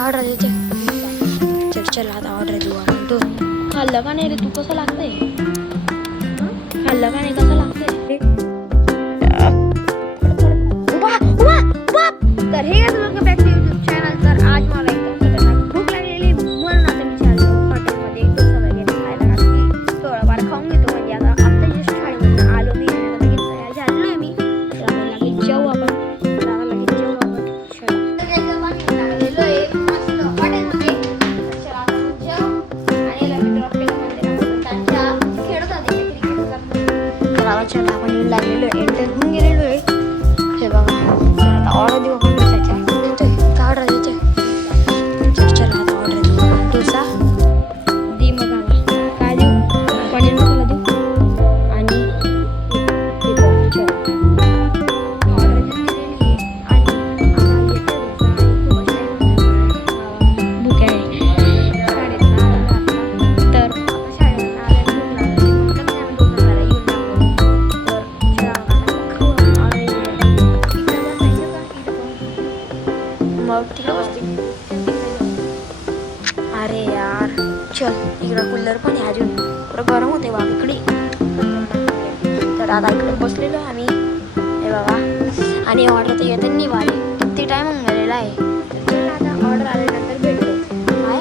Order देते. चल आता ऑर्डर देऊ आपण. तो खाल्लं का नाही रे? तू कसं लागतंय? खाल्लं का नाही? कसं लागतंय? तर हे welcome back to YouTube channel. तर आज मला एकदम खतरनाक भूक लागलेली म्हणून आता मी चाललो हॉटेलमध्ये डोसा वगैरे खायला. कारण की थोडंफार खाऊन घेतो. म्हणजे आता जस्ट शाळेमधून आलो मी आणि आता लगेच तयार झालेलो आहे मी. तर आता लगेच जेवू आपण. चला आपण येऊन लागलेलो आहे. एंटर होऊन गेलेलो आहे. हे बघा आता ऑर्डर देऊ आपण डोसाच्या. काय ऑर्डर देते? चला आता ऑर्डर देऊ आपण डोसा. दे मग आला काय देऊ? पनीर मसाला देऊ आणि ऑर्डर दिलेली आहे. आणि भूक आहे. तर अरे यार चल इकडं कूलर पण आहे अजून. पुरं गरम होते बाबा इकडे. तर आता इकडे बसलेलो आम्ही. हे बघा आणि ऑर्डर तर येतं नाही वाली. किती टाइम होऊन गेलेला आहे. तर आता ऑर्डर आल्यानंतर भेटतो काय.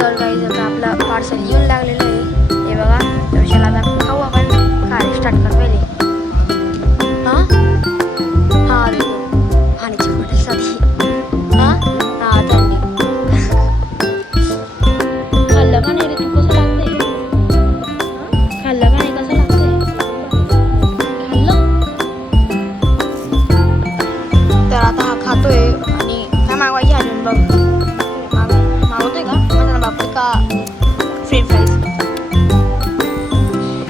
तर काही आता आपलं पार्सल येऊन लागलेलं आहे. हे बघा तर चला आता खाऊ आपण. खायला स्टार्ट कर पहिले. हां हां पाण्याची हॉटेलसाठी. हां हां थंडी. खाल्लं का नाही रे? तू कसं लागतंय? खाल्लं का नाही? कसं लागतंय? खाल्लं. तर आता हा खातोय आणि काय मागवायची अजून बघ. मागवतोय का मसाला पापड का फ्रेंच फ्राईज?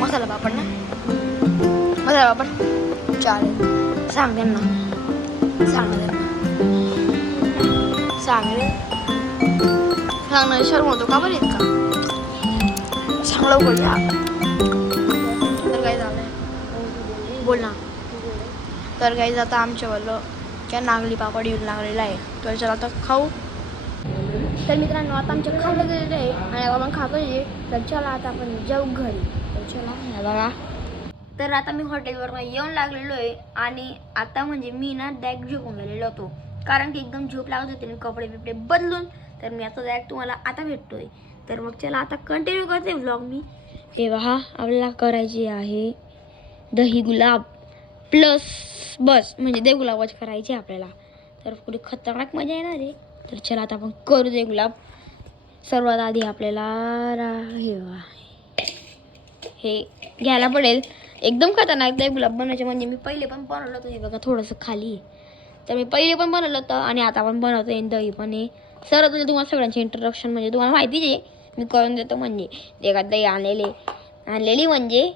मसाला पापड ना. मसाला पापड चालेल. सांग त्यांना. सांग सांगणार शर्म होतो का बरं का? सांग लवकर द्या. तर काय झालंय बोल ना. तर काही आता आमच्यावालं क्या नागली पापड येऊन लागलेला आहे. तर चला आता खाऊ. तर मित्रांनो आता आमच्या खाल्लं गेलेलं आहे आणि आपण खातोय. तर चला आता आपण जाऊ घरी. तर चला हे बघा. तर आता मी हॉटेलवर येऊन लागलेलो आहे आणि आता म्हणजे मी ना डायरेक्ट झोपून गेलेलो होतो. कारण की एकदम झोप लागत होती. मी कपडे बिपडे बदलून. तर मी आता डायरेक्ट तुम्हाला आता भेटतोय. तर मग चला आता कंटिन्यू करते व्लॉग मी. हे पहा आपल्याला करायची आहे दही गुलाब प्लस बस म्हणजे दही गुलाबच करायची आपल्याला. तर पुढे खतरनाक मजा येणार आहे. तर चला आता आपण करू दही गुलाब. सर्वात आधी आपल्याला हे घ्यायला पडेल. एकदम खतरनाक दही गुलाब बनवायचे. म्हणजे मी पहिले पण बनवलं होतं. हे बघा थोडंसं खाली आहे. तर मी पहिले पण बनवलं होतं आणि आता पण बनवतो. दही पण आहे. सर तुम्हाला सगळ्यांचे इंट्रोडक्शन म्हणजे तुम्हाला माहितीच आहे. मी करून देतो म्हणजे एका दही आणलेली म्हणजे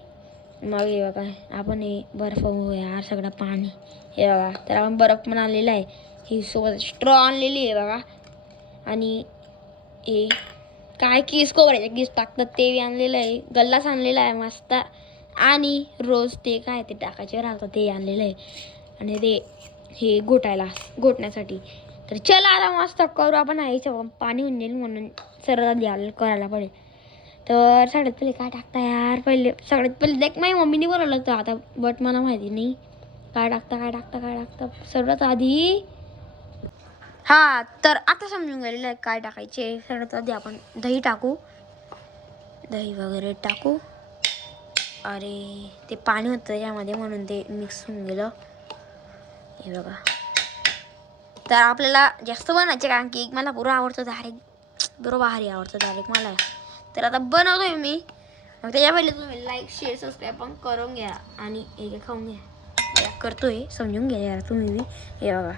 मग हे बघा आपण हे बर्फ यार सगळं पाणी. हे बघा तर आपण बर्फ पण आणलेला आहे. ही सोबत स्ट्रॉ आणलेली आहे बघा. आणि हे काय किस कोबऱ्याचे किस टाकतात ते आणलेलं आहे. गल्लास आणलेला आहे मस्त. आणि रोज ते काय ते टाकायचे राहतात ते आणलेलं आहे. आणि ते हे घोटण्यासाठी. तर चला आता मस्त करू आपण. यायचं पाणी होऊन जाईल म्हणून सर्वात द्यायला करायला पडेल. तर सगळ्यात पहिले काय टाकता यार. सगळ्यात पहिले देख माझ्या मम्मीने बनवलं होतं आता बट मला माहिती नाही काय टाकता सर्वात आधी. हा तर आता समजून गेलेलं आहे काय टाकायचे. सर्वात आधी आपण दही टाकू. दही वगैरे टाकू. अरे ते पाणी होतं यामध्ये म्हणून ते मिक्स होऊन गेलं. हे बघा तर आपल्याला जास्त बनायचे कारण की मला पुरं आवडतं डायरेक्ट. बरोबर भारी आवडतं डायरेक्ट मला. तर आता बनवतोय मी. मग त्याच्या पहिले तुम्ही लाईक शेअर सबस्क्राईब पण करून घ्या आणि एक खाऊन घ्या. करतोय समजून घ्या यार तुम्ही बी. हे बघा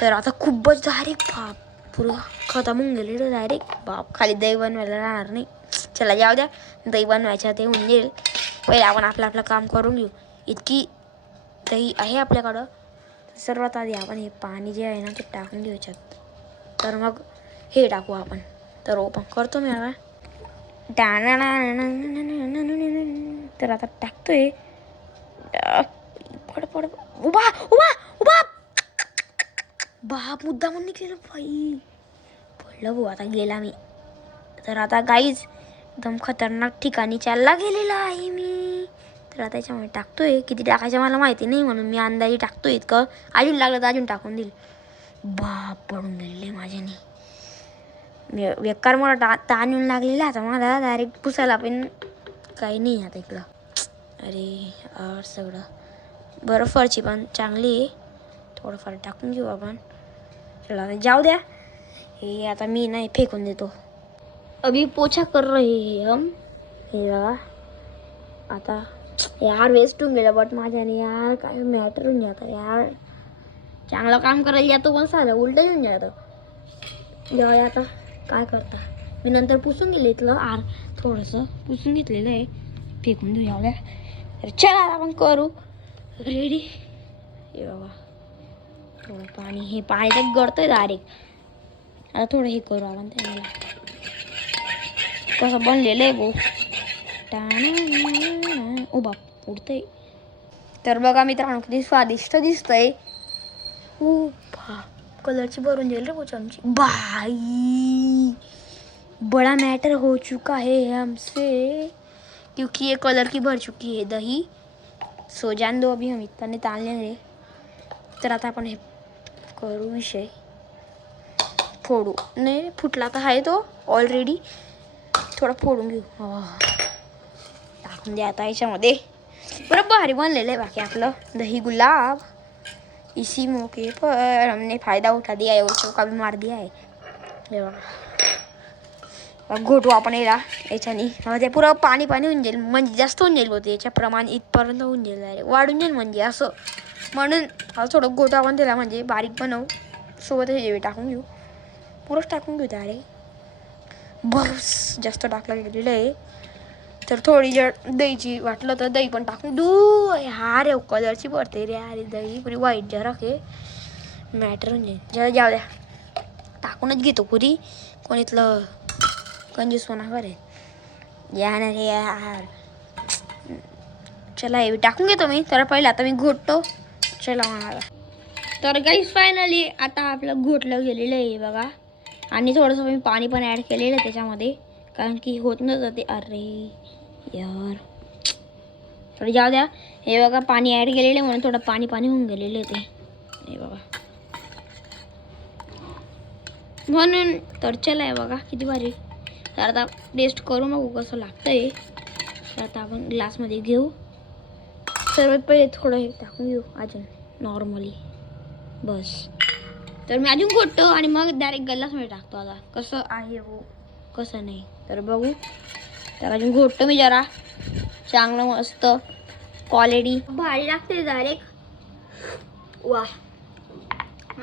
तर आता खूपच डायरेक्ट बाप पुरं खतम होऊन गेलेलं डायरेक्ट. बाप खाली दही बनवायला राहणार नाही. चला जाऊ द्या. दही बनवायचं ते होऊन जाईल. पहिले आपण आपलं काम करून घेऊ. इतकी दही आहे आपल्याकडं. सर्वात आधी आपण हे पाणी जे आहे ना ते टाकून घेऊ याच्यात. तर मग हे टाकू आपण. तर ओपन करतो मी आता. तर आता टाकतोय. पड उभा उभा उभा बाप मुद्दा म्हणून निघलेलं बाई. पडलं भाऊ, आता गेला मी. तर आता गाईज एकदम खतरनाक ठिकाणी चालला गेलेला आहे मी. तर आता याच्यामध्ये टाकतोय, किती टाकायचं मला माहिती नाही म्हणून मी अंदाजे टाकतोय. इतकं अजून लागलं तर अजून टाकून देईल. बाप पडून गेलेले माझ्याने. बेकार मला ताण येऊन लागलेला आता मला. डायरेक्ट पुसायला पण काही नाही आता इकडं. अरे सगळं बरं. फरची पण चांगली आहे. थोडंफार टाकून घेऊ आपण. चला जाऊ द्या. हे आता मी नाही फेकून देतो. अभी पोछा कर रहे हैं हम. हे बघा आता यार वेस्ट होऊन गेलं बट माझ्याने यार. काय मॅटर होऊन जातं यार. चांगलं काम करायला जातो पण साधं उलट येऊन जातं. जेव्हा आता काय करता, मी नंतर पुसून गेले इथलं थोडंसं पुसून घेतलेलं आहे. फेकून देऊ जाऊ द्या. तर चला आपण करू रेडी. हे बाबा थोडं पाणी, हे पाणी तर गळतंय डायरेक्ट. आता थोडं हे करू आपण त्याला. कसं बनलेलं आहे भाऊ. ओ बाप उडतंय. तर बघा मित्रांनो किती स्वादिष्ट दिसतंय. ओ बाप कलरची भरून जाईल रे पोच आमची. भाई बड़ा मैटर हो चुका है हमसे, क्योंकि ये कलर की भर चुकी है दही. सो जान दो, अभी हम इतना नहीं ताल लेंगे. तर आता आपण हे करू विषय. फोडू नाही, फुटला तर आहे तो ऑलरेडी. थोडा फोडून घेऊ. टाकून द्या आता याच्यामध्ये. बरं भारी बनलेलं आहे बाकी आपलं दही गुलाब. इसी मौके पर हमने फ़ायदा उठा दिया है, औरों का भी मार दिया है. घोटू आपण याच्यानी. ते पुरं पाणी होऊन जाईल. म्हणजे जास्त होऊन जाईल होते याच्या प्रमाण इथपर्यंत होऊन जाईल. डायरेक्ट वाढून जाईल म्हणजे असं. म्हणून थोडं घोटू आपण त्याला म्हणजे बारीक बनवू. सोबत हे टाकून घेऊ. पुरंच टाकून घेऊ डायरेक्ट. बस जास्त टाकलं गेलेलं आहे. तर थोडी जर दहीची वाटलं तर दही पण टाकून देऊ. हा रे कलरची पडते रे अरे दही पुरी वाईट जरा हे मॅटर म्हणजे जरा जाऊ द्या. टाकूनच घेतो पुरी. कोण इथलं कंजूसपणा करेल या ना रे यार. चला हे टाकून घेतो मी. तर पहिले आता मी घोटतो. चला मला. तर गाईस फायनली आता आपलं घोटलं गेलेलं आहे बघा. आणि थोडंसं मी पाणी पण ॲड केलेलं आहे त्याच्यामध्ये, कारण की होत नव्हतं ते. अरे यार थोडं जाऊ द्या. हे बघा पाणी ॲड केलेलं आहे म्हणून थोडं पाणी होऊन गेलेलं आहे ते. हे बघा म्हणून. तर चला आहे बघा किती भारी. तर आता टेस्ट करू बघू कसं लागतंय. तर आता आपण ग्लासमध्ये घेऊ. सर्वात पहिले थोडं हे टाकून घेऊ अजून नॉर्मली. बस. तर मी अजून घोटतो आणि मग डायरेक्ट ग्लासमध्ये टाकतो. आता कसं आहे हो कसं नाही तर बघू. तर अजून घोटतो मी जरा. चांगलं मस्त क्वालिटी भारी लागते डायरेक्ट. वा.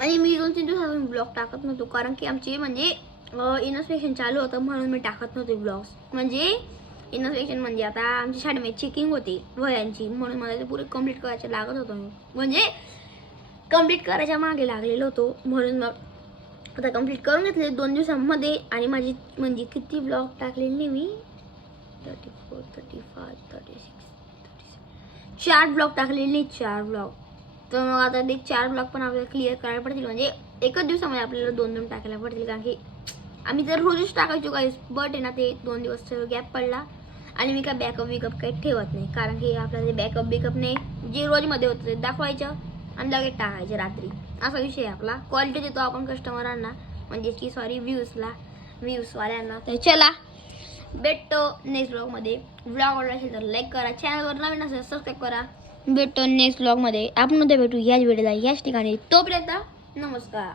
आणि मी 2-3 दिवसापासून ब्लॉग टाकत नव्हतो, कारण की आमची म्हणजे इन्स्पेक्शन चालू होतं म्हणून मी टाकत नव्हते ब्लॉग्स. म्हणजे इन्स्पेक्शन म्हणजे आता आमच्या शाळेमध्ये चेकिंग होती वह्यांची, म्हणून मला ते पुरे कंप्लीट करायचे लागत होतं. मी म्हणजे कंप्लीट करायच्या मागे लागलेलो होतो. म्हणून मग आता कंप्लीट करून घेतले 2 दिवसांमध्ये. आणि माझी म्हणजे किती ब्लॉग टाकलेले मी 34, 35, 36, 4 ब्लॉग टाकलेले. 4 ब्लॉग. तर मग आता ते 4 ब्लॉग पण आपल्याला क्लिअर करायला पडतील. म्हणजे एकच दिवसामध्ये आपल्याला 2 टाकायला पडतील, कारण की आम्ही तर रोजच टाकायचो काही. बट आहे ना ते 2 दिवस गॅप पडला. आणि मी काय बॅकअप काही ठेवत नाही, कारण की आपल्याला ते बॅकअप नाही. जे रोजमध्ये होतं ते दाखवायचं आणि लगेच टाकायचे रात्री. असा विषय आहे आपला. क्वालिटी देतो आपण कस्टमरांना, म्हणजे की व्ह्यूजवाल्यांना. तर चला भेटतो नेक्स्ट ब्लॉगमध्ये. ब्लॉग आवडला असेल तर लाईक करा. चॅनलवर नवीन असेल सबस्क्राईब करा. भेटतो नेक्स्ट ब्लॉगमध्ये. आपण उद्या भेटू याच व्हिडिओला याच ठिकाणी. तोपर्यंत नमस्कार.